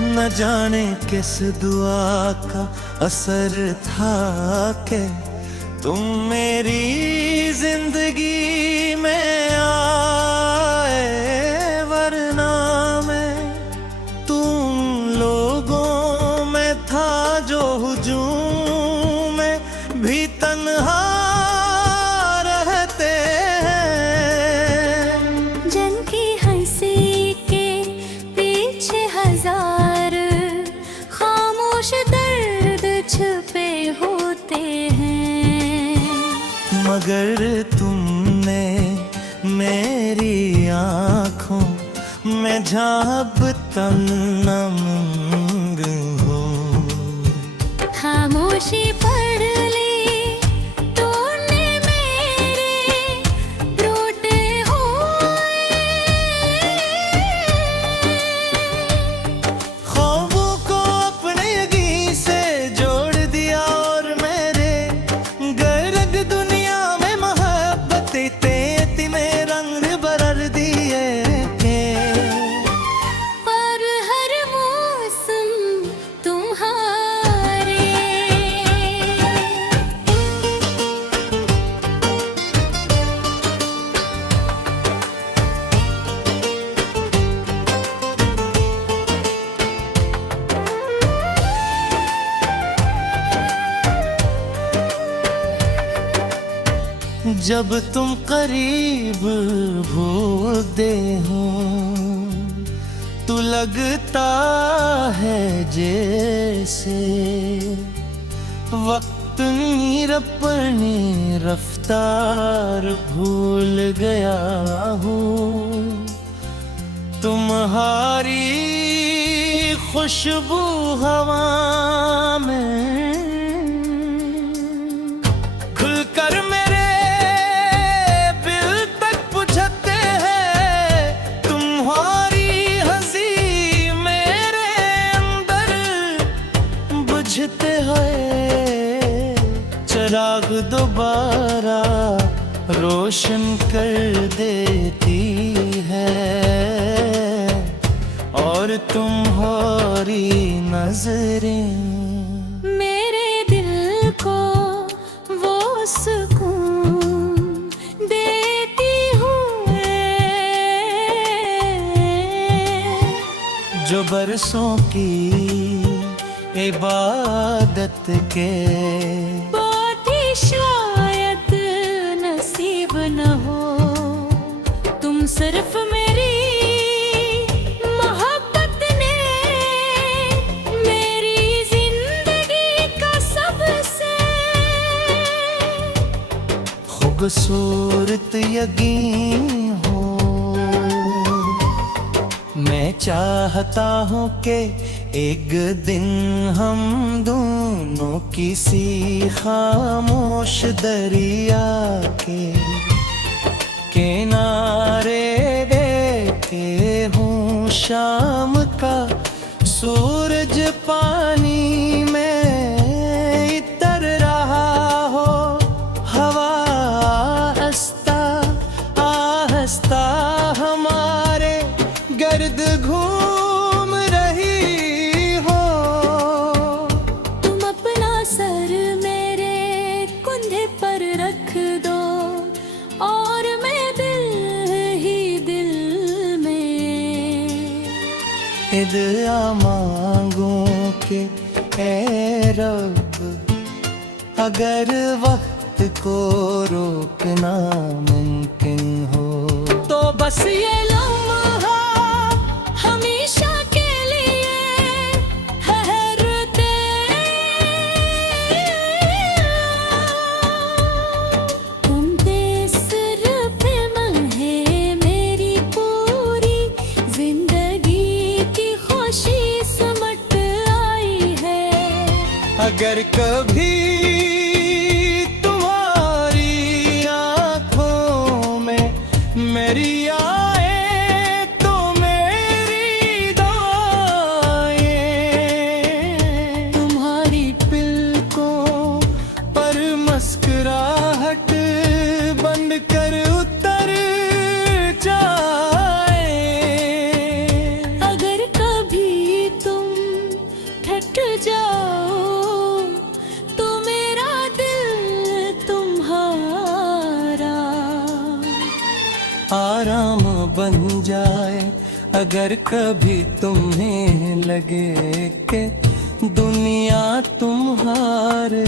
न जाने किस दुआ का असर था कि तुम मेरी जिंदगी में आए, वरना मैं तुम लोगों में था जो हुजूम में भी तन्हा रहते हैं। जन की हंसी के पीछे हजार खामोश दर्द छुपे होते हैं, मगर तुमने मेरी आँखों में जब तक नम हो खामोशी पढ़ ली तूने मेरे रोटे हुए। ख्वाबों को अपने यकीन से जोड़ दिया और मेरे गर्द दुनिया में मोहब्बत इतने रंग बरर दिए के और हर मौसम तुम्हारे। जब तुम करीब भूलते हो तो लगता है जैसे वक्त नीर अपनी रफ्तार भूल गया हूँ। तुम्हारी खुशबू हवा में खुलकर मेरे दिल तक बुझते हैं। तुम्हारी हंसी मेरे अंदर बुझते हुए चिराग दोबारा रोशन कर देती है, और तुम्हारी नजरें मेरे दिल को वो सुकून देती हुए जो बरसों की इबादत के बात ही शायद नसीब न हो। तुम सिर्फ मेरी मोहब्बत ने मेरी जिंदगी का सबसे खूबसूरत यकीन हो। मैं चाहता हूँ कि एक दिन हम दोनों किसी खामोश दरिया के किनारे बैठे हों, शाम का सूरज पानी में इतर रहा हो, हवा आहिस्ता आहिस्ता हमारे गर्द घूम रही हो। तुम अपना सर मेरे कुंधे पर रख दो और मैं दिल ही दिल में दुआ मांगूं कि ऐ रब अगर वक्त को रोकना मुमकिन हो तो बस ये लम्हा हमेशा के लिए ठहरते। तुम पे सिर्फ है मेरी पूरी जिंदगी की खुशी समट आई है। अगर कभी तुम्हारी आँखों में मेरी आए तो मेरी दुआएं तुम्हारी पलकों पर मुस्कुराहट बंद कर उतर जाए। अगर कभी तुम जाए। अगर कभी तुम्हें लगे कि दुनिया तुम्हारे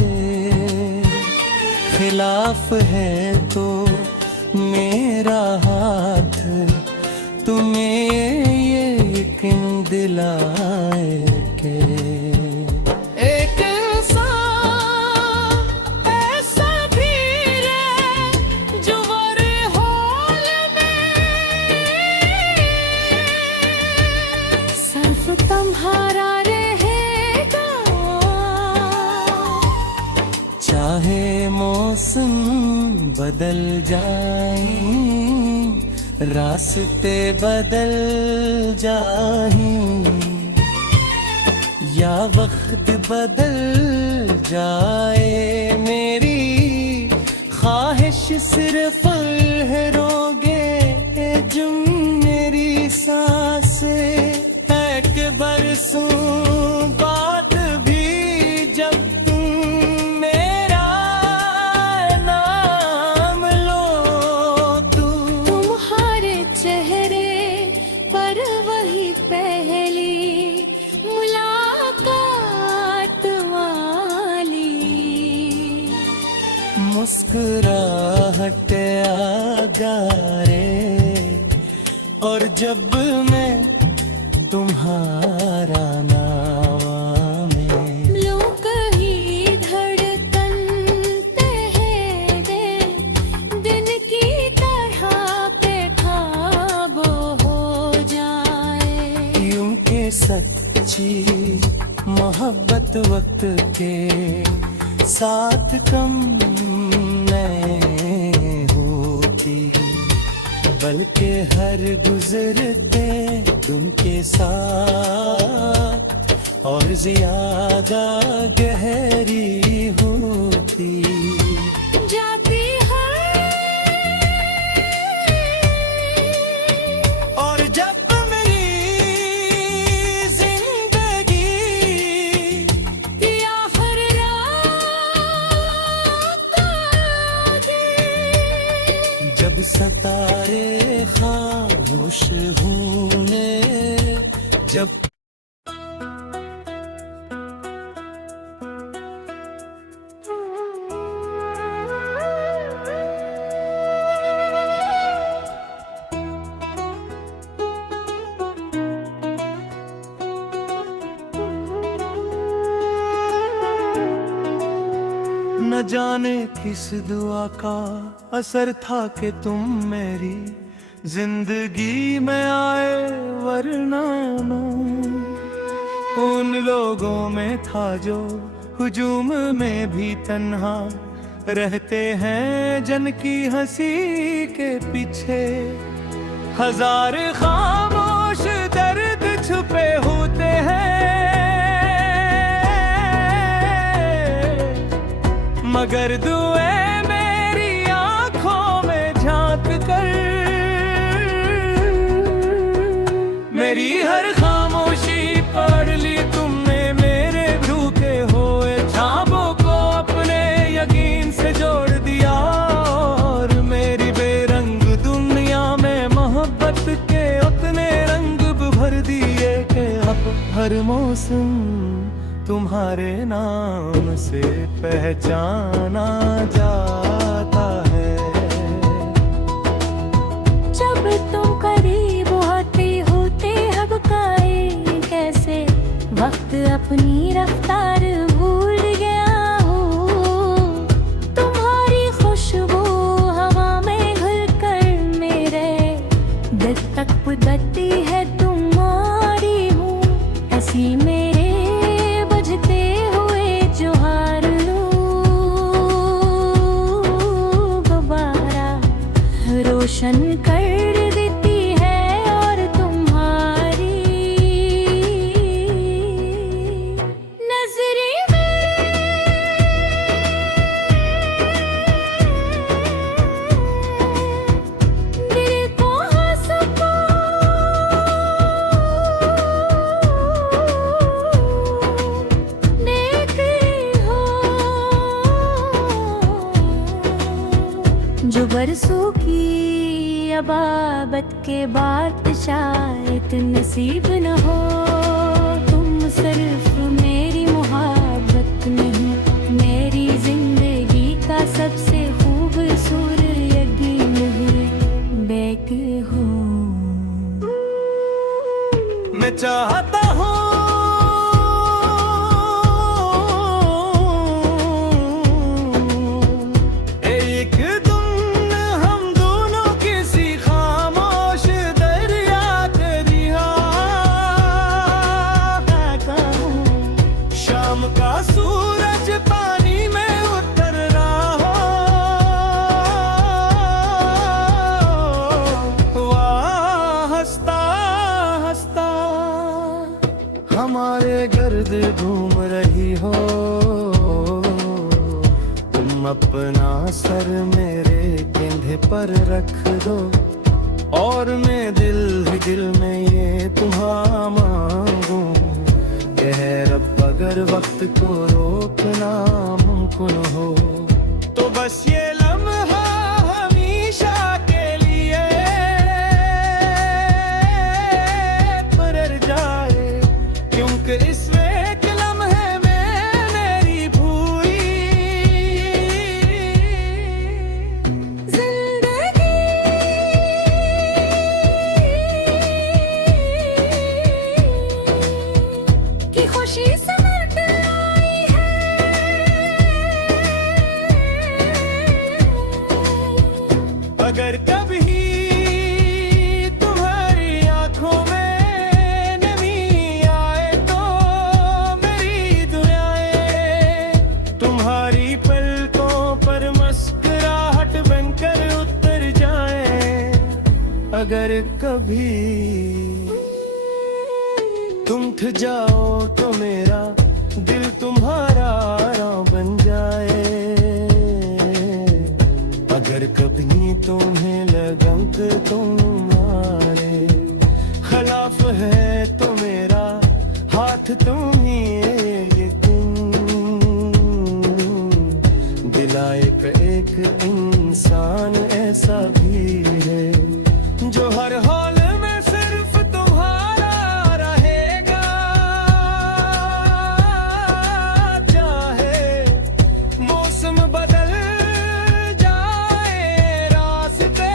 खिलाफ है तो मेरा हाथ तुम्हें ये यकीन दिलाए के एक इंसान ऐसा भी है जो वरहोल में सिर्फ तुम्हारा रहेगा। चाहे मौसम बदल जाए, रास्ते बदल जाए, या वक्त बदल जाए, मेरी ख्वाहिश सिर्फ लहरोगे जुम मेरी सांसें है कि बरसों बाद भी जब तुम मेरा नाम लो तो तुम्हारे चेहरे पर वही पहली मुलाकात वाली मुस्कुराहट आगारे। और जब मैं तुम्हारा नाम में लो कहीं धड़कन ठहरे, दिन की तरह पे ख्वाब हो जाए। यूं के सच्ची मोहब्बत वक्त के साथ कम नहीं होती, बल्कि हर गुजरते दिन के साथ और ज्यादा गहरी होती जाती है। और जब मेरी जिंदगी की आखिर रात आगे, जब सतारे खामोश होने, जब न जाने किस दुआ का असर था कि तुम मेरी जिंदगी में आए, वरना मैं उन लोगों में था जो हुजूम में भी तन्हा रहते हैं जन की हंसी के पीछे। हजार खामोश दर्द छुपे होते हैं, मगर दुए मेरी आंखों में झांक कर मेरी हर खामोशी पढ़ ली तुमने। मेरे भूखे हुए ख्वाबों को अपने यकीन से जोड़ दिया, और मेरी बेरंग दुनिया में मोहब्बत के उतने रंग भर दिए कि अब हर मौसम तुम्हारे नाम से पहचाना जाता है। जब तुम करीब होते होते हबकाए कैसे, वक्त अपनी रफ्तार भूल गया हूँ। तुम्हारी खुशबू हवा में घुलकर मेरे दिल तक पुदती है तुम्हारी हूँ। ऐसी मेरे बजते हुए जोहार लो दोबारा रोशन कर देती है। और तुम्हारी नजरें दिल को हंसको जो बरसों की अबाबत के बात शायद नसीब न हो। तुम सिर्फ मेरी मोहब्बत नहीं, मेरी जिंदगी का सबसे खूबसूरत यकीन है। बैक हो मैं चाहता हूँ एक दिन हम दोनों किसी खामोश दरिया के रिहा, शाम का सूरज पानी में उतर रहा हो, वाह हंसता हंसता हमारे गर्द घूम रही हो। तुम अपना सर मेरे कंधे पर रख दो और मैं दिल ही दिल में ये तुम्हारा मांगूं। कह रब अगर वक्त को रोकना मुमकिन हो तो बस ये लम्हा हमेशा के लिए पर जाए, क्योंकि इस एक लम्हे में मेरी पूरी जिंदगी की खुशी समेट आई है। अगर कभी तुम्हारी आंखों में नमी आए तो मेरी दुआएं तुम्हारी पलकों पर मुस्कुराहट बनकर उतर जाए। अगर कभी तुम उठ जाओ तो मेरा दिल तुम्हारा आराम बन जाए। अगर कभी तुम्हें लगन कि तुम्हारे खिलाफ है तो मेरा हाथ तुम ही यकीन दिलाए कि एक इंसान ऐसा भी है जो हर हाल में सिर्फ तुम्हारा रहेगा। चाहे मौसम बदल जाए रास्ते,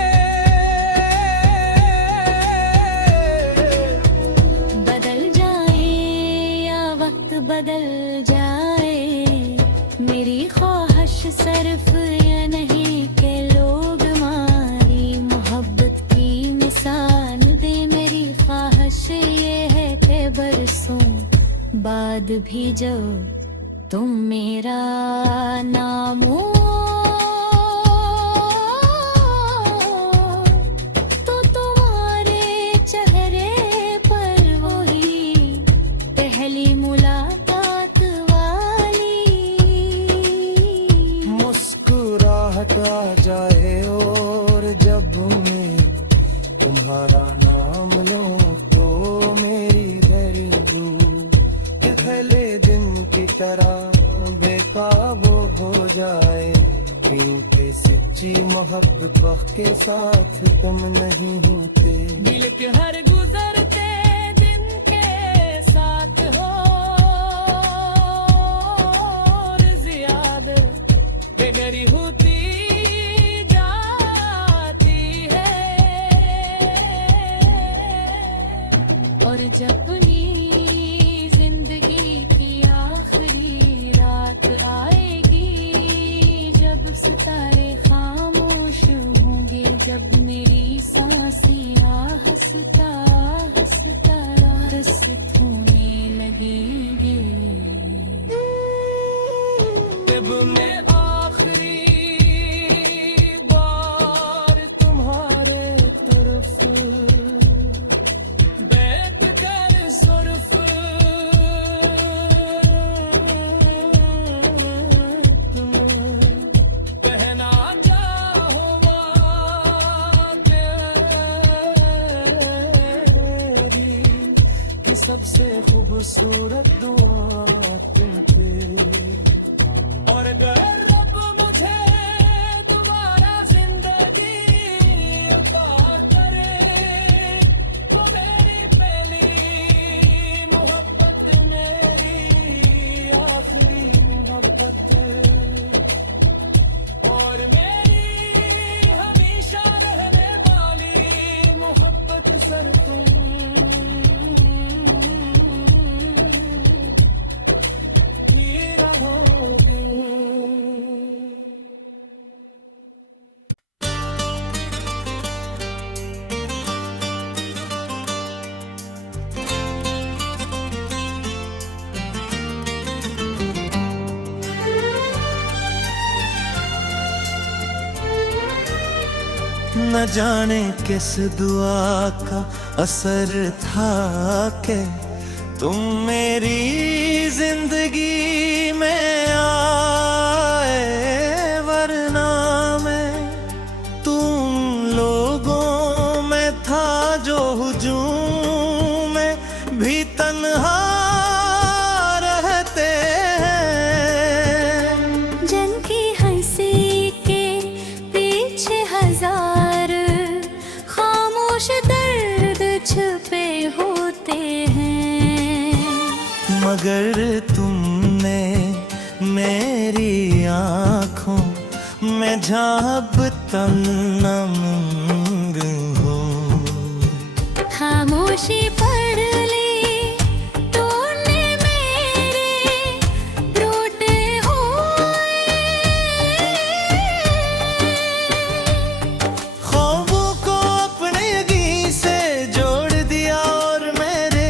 बदल जाए या वक्त बदल जाए, मेरी ख्वाहिश सिर्फ ये नहीं कि लोग हमारी मोहब्बत की मिसाल दे। मेरी ख्वाहिश ये है कि बरसों बाद भी जब तुम मेरा नाम हो तो तुम्हारे चेहरे पर वही पहली मुलाकात वाली मुस्कुराहट आ जाए और जब मैं तुम्हारा नाम लूं तो मेरी दरिंदू पहले दिन की तरह बेकाबू हो जाए। क्योंकि सच्ची मोहब्बत वक्त के साथ तुम नहीं होते, दिल के हर गुजरते दिन के साथ हो और ज्यादा बेगरी होती जाती है। और जब अपनी जिंदगी की आखिरी रात आएगी, जब सितारे खामोश होंगे, जब मेरी सांसियां हंसता हंसता रात होने लगेंगी, जब मैं आखिरी बार तुम्हारे तरफ बैठ कर सुर्फ पहना चाहूँगा तेरी कि सबसे खूबसूरत दुआ तुम पे। और अगर रब मुझे तुम्हारा जिंदगी उतार करे न जाने किस दुआ का असर था के तुम मेरी जिंदगी में आए, वरना मैं तुम लोगों में था जो हुजूम में भी तन्हा रहते हैं। जन की हंसी के पीछे हजार खामोश दर्द छुपे होते हैं, मगर तुमने मेरी आँखों में जब तक नम हो खामोशी पढ़ ली तूने मेरे रोटे हुए। ख्वाबों को अपने यकीन से जोड़ दिया और मेरे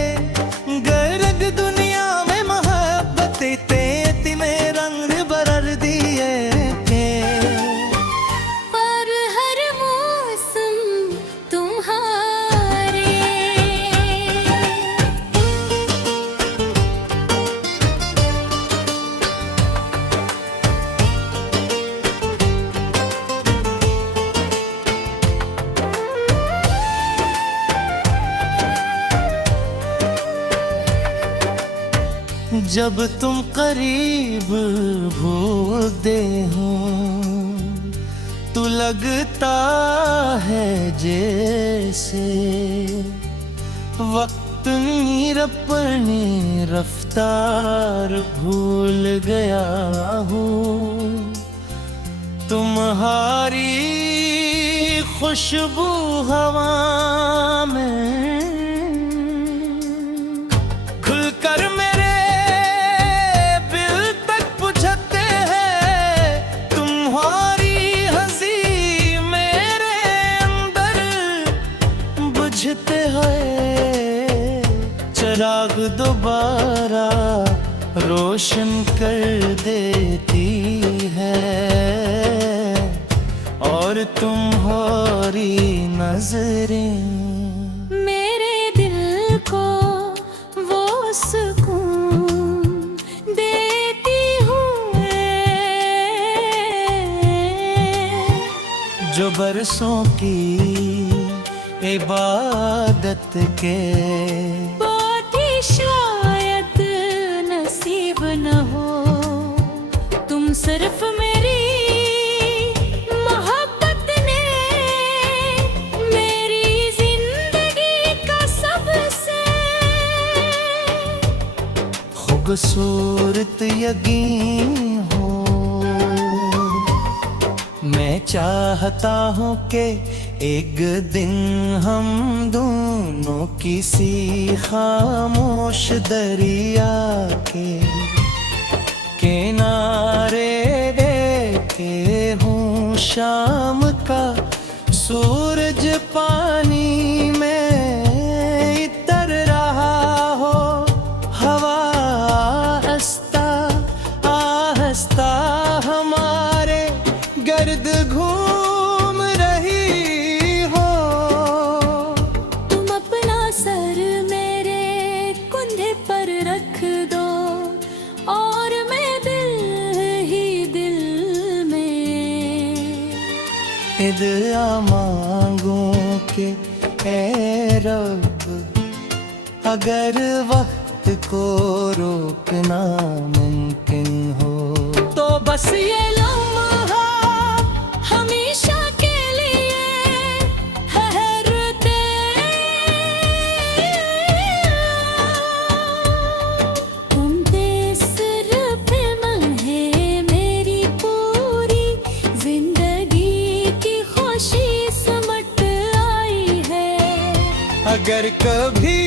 गर्द दुनिया में मोहब्बतें तेती में रंग बरर दिए के। और हर मौसम तुम्हारे जब तुम करीब भूलते हो तो लगता है जैसे वक्त नीर अपनी रफ्तार भूल गया हूँ। तुम्हारी खुशबू हवा में खुलकर मेरे दिल तक बुझते हैं। तुम्हारी हंसी मेरे अंदर बुझते हैं। चिराग दोबारा रोशन कर देती है और तुम्हारी नजरें मेरे दिल को वो सुकून देती हुए जो बरसों की इबादत के बात ही शायद नसीब न हो। तुम सिर्फ मेरी मोहब्बत ने मेरी जिंदगी का सबसे खूबसूरत यकीन हो। मैं चाहता हूँ कि एक दिन हम दोनों किसी खामोश दरिया के किनारे बैठे हों। शाम का सूरज पानी में इतर रहा हो। हवा आहिस्ता आहिस्ता हमारे गर्द घूम रही हो। तुम अपना सर मेरे कुंधे पर रख दो और मैं दिल ही दिल में दुआ मांगूं कि ऐ रब अगर वक्त को रोकना मुमकिन हो तो बस ये लम्हा हमेशा के लिए ठहरते। तुम पे सिर्फ है मेरी पूरी जिंदगी की खुशी समट आई है। अगर कभी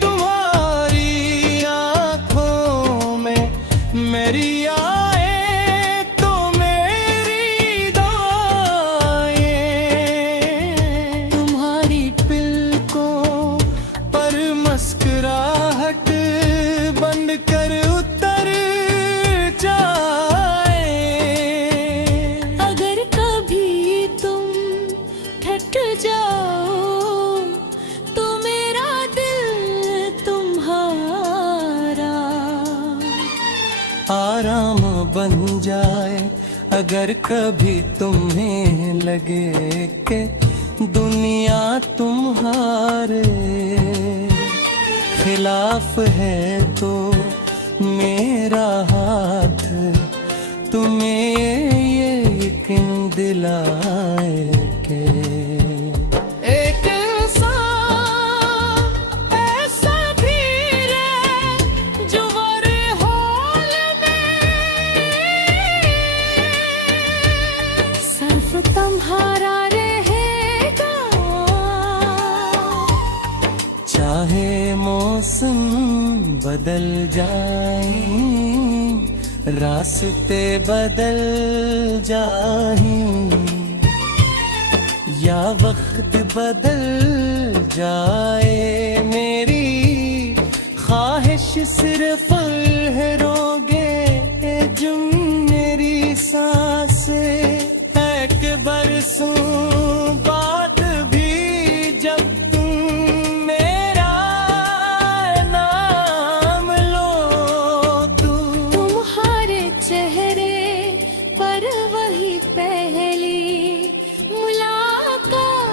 तुम्हारी आँखों में मेरी आए तो मेरी दुआएं तुम्हारी पलकों पर मुस्कुराहट बंद कर उतर जाए। अगर कभी तुम बन जाए। अगर कभी तुम्हें लगे कि दुनिया तुम्हारे खिलाफ है तो मेरा हाथ तुम्हें ये यकीन दिलाए के एक इंसान ऐसा भी है जो वारहोल में सिर्फ तुम्हारा रहेगा। चाहे मौसम बदल जाए, रास्ते बदल जाए, या वक्त बदल जाए, मेरी ख्वाहिश सिर्फ लहरोगे जुम मेरी सांसें है कि बरसों बाद भी जब तुम मेरा नाम लो तो तुम्हारे चेहरे पर वही पहली मुलाकात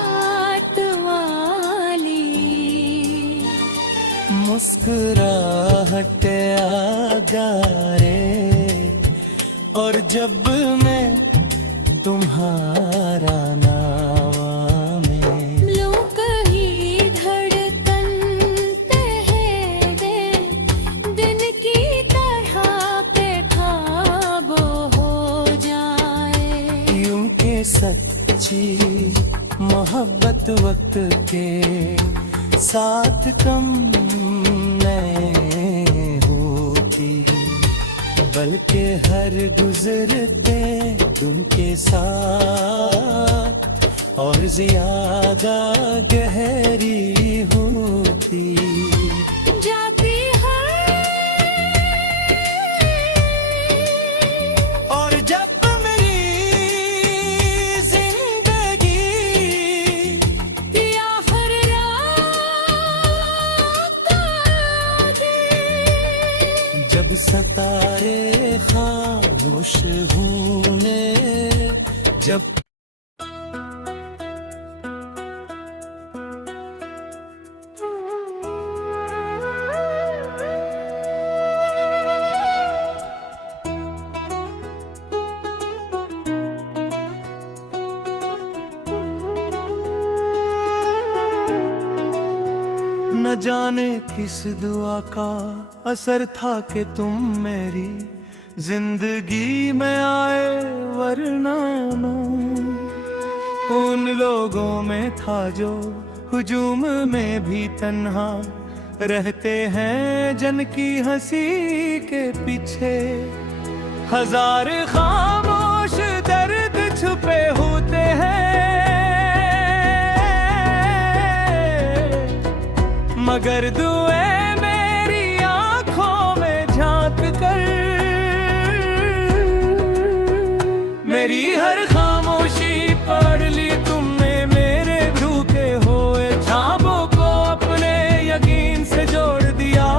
वाली मुस्कुराहट आगारे। और जब मैं तुम्हारा नाम में लो कहीं धड़कन ठहरे, दिन की तरह के ख्वाबों हो जाए। यूं के सच्ची मोहब्बत वक्त के साथ कम नहीं होती, बल्कि हर गुजरते दिन के साथ और ज्यादा गहरी होती जाती है। और जब मेरी जिंदगी की आखिर रात आती, जब सतारे खामोश होने, जब न जाने किस दुआ का असर था कि तुम मेरी जिंदगी में आए, वरना ना उन लोगों में था जो हुजूम में भी तन्हा रहते हैं जन की हंसी के पीछे। हजार खामोश दर्द छुपे होते हैं, मगर दुए मेरी आंखों में झांक कर मेरी हर खामोशी पढ़ ली तुमने। मेरे भूखे हुए ख्वाबों को अपने यकीन से जोड़ दिया,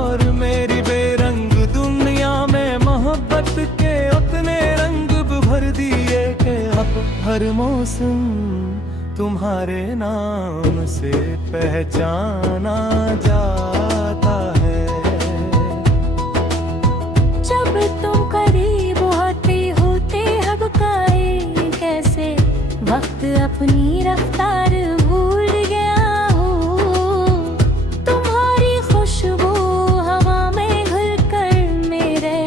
और मेरी बेरंग दुनिया में मोहब्बत के उतने रंग भर दिए कि अब हर मौसम तुम्हारे नाम से पहचाना जाता है। जब तुम करीब होते होते हबकाए कैसे, वक्त अपनी रफ्तार भूल गया हूँ। तुम्हारी खुशबू हवा में घुलकर मेरे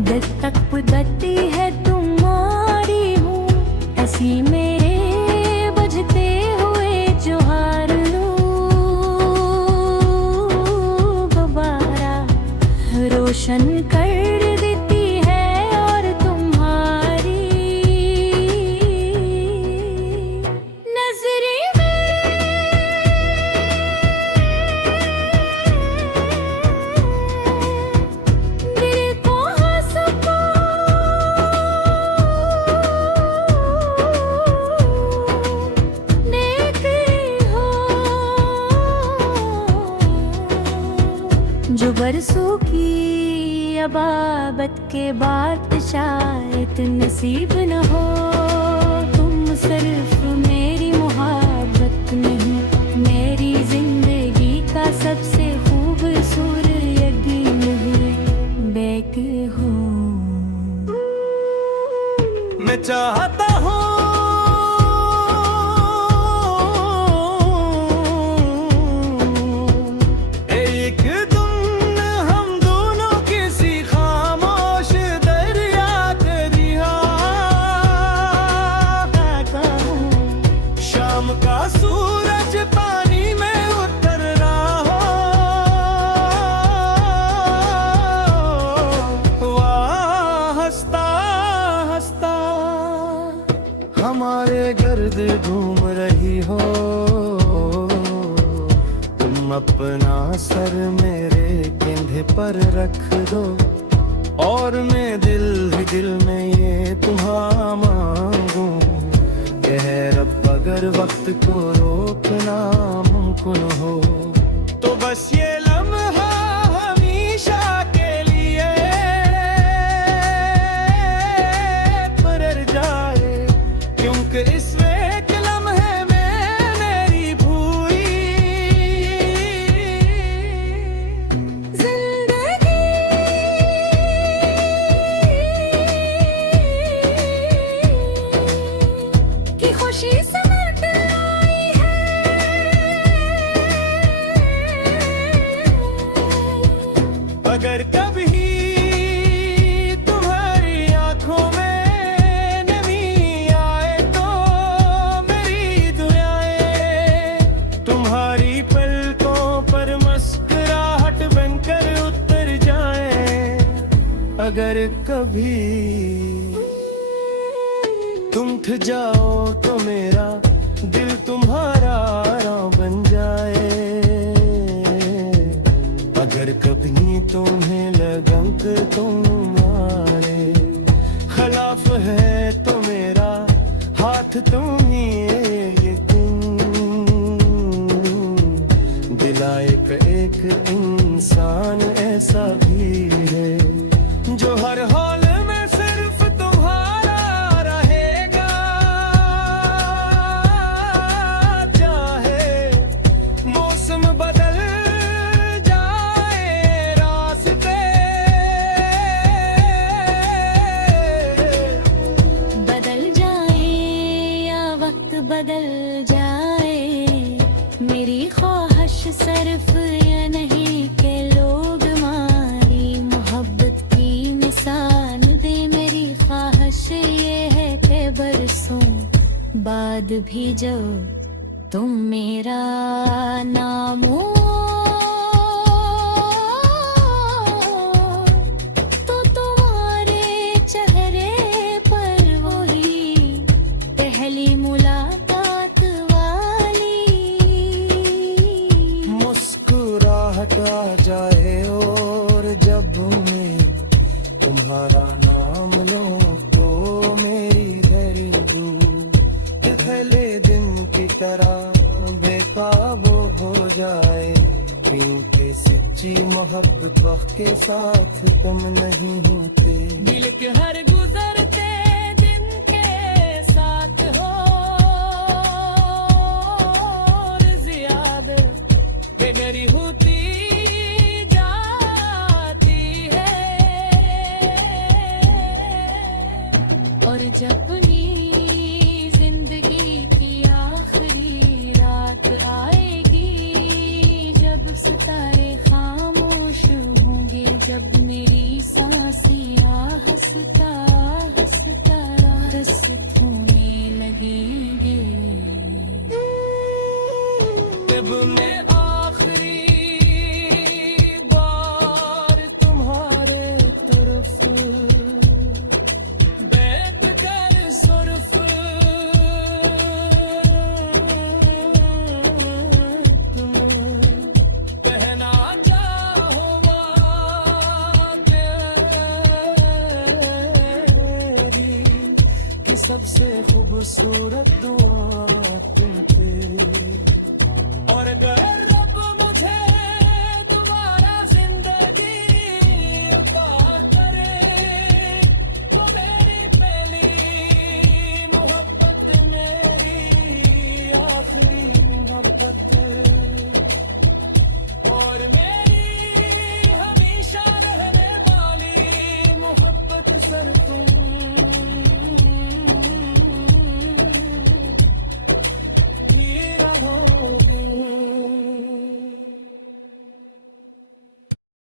दिल तक पुदती है तुम्हारी हूँ। ऐसी मेरे बजते हुए जोहार लूं दोबारा रोशन कर देती है। और तुम्हारी नजरें दिल को हंसको जो बरसों की अबाबत के बाद शायद नसीब न हो। तुम सिर्फ मेरी मोहब्बत नहीं, मेरी जिंदगी का सबसे खूबसूरत यकीन है। बैक हो मैं चाहता हूँ एक दिन हम दोनों किसी खामोश दरिया के रिहा, शाम का सूरज पानी में उतर रहा हो, वाह हंसता हंसता हमारे गर्द घूम रही हो। तुम अपना सर मेरे कंधे पर रख दो और मैं दिल ही दिल में ये तुम्हारा मांगूं। कह रब अगर वक्त को रोकना मुमकिन हो तो बस ये लम्हा हमेशा के लिए पर जाए, क्योंकि इस एक लम्हे में मेरी पूरी जिंदगी की खुशी समेट आई है। अगर कभी तुम्हारी आंखों में नमी आए तो मेरी दुआएं तुम्हारी पलकों पर मुस्कुराहट बनकर उतर जाए। अगर कभी तुम उठ जाओ तो मेरा दिल तुम्हारा आराम बन जाए। अगर कभी तुम्हें लगन कि तुम्हारे खिलाफ है तो मेरा हाथ तुम ही यकीन दिलाए। एक इंसान ऐसा भी है जो हर हाल में सिर्फ तुम्हारा रहेगा, चाहे मौसम बदल जाए रास्ते। बदल जाए या वक्त बदल जाए, मेरी ख्वाहिश सिर्फ ये नहीं कि लोग हमारी मोहब्बत की निशान दे। मेरी ख्वाहिश ये है कि बरसों बाद भी जब तुम मेरा नाम हो तो तुम्हारे चेहरे पर वही पहली मुलाकात वाली मुस्कुराहट आ जाए और जब मैं तुम्हारा नाम लूं तो मेरी दर्द पहले दिन की तरह बेकाबू हो जाए। क्योंकि सच्ची मोहब्बत वक्त के साथ तुम नहीं होते, दिल के हर गुजरते दिन के साथ हो और ज्यादा बेगरी होती जाती है। और जब अपनी जिंदगी की आखिरी रात आएगी, जब सितारे खामोश होंगे, जब मेरी सांसियां हंसता हंसता रात होने लगेंगे, तब मैं आखिरी बार तुम्हारे तरफ बैठ कर सुर्फ पहना चाहूँगा तेरी कि सबसे खूबसूरत दुआ तुम पे। और अगर रब मुझे दोबारा जिंदगी उतार सर तुम